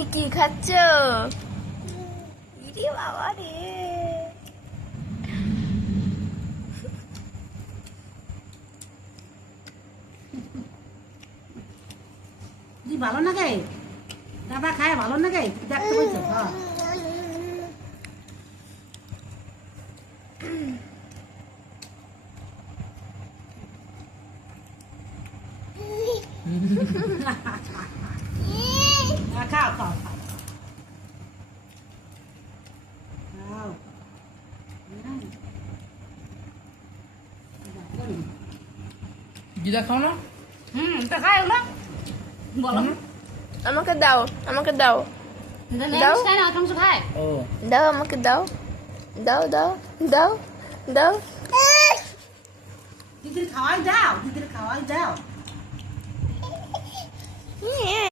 তুমি কি খাচ্ছ? ইরে বাবা রে, ভালো লাগে দাদা খায়, ভালো লাগে দেখতে পাইছো? খাও খাও খাও দিদা খাও না? তা খায় না বলো। আমাকে দাও, আমাকে দাও, দাও। খায় না, অংশ খায়। ও দাও, আমাকে দাও, দাও দাও দাও দাও। দিদির খাওয়াই দাও, দিদির খাওয়াই দাও।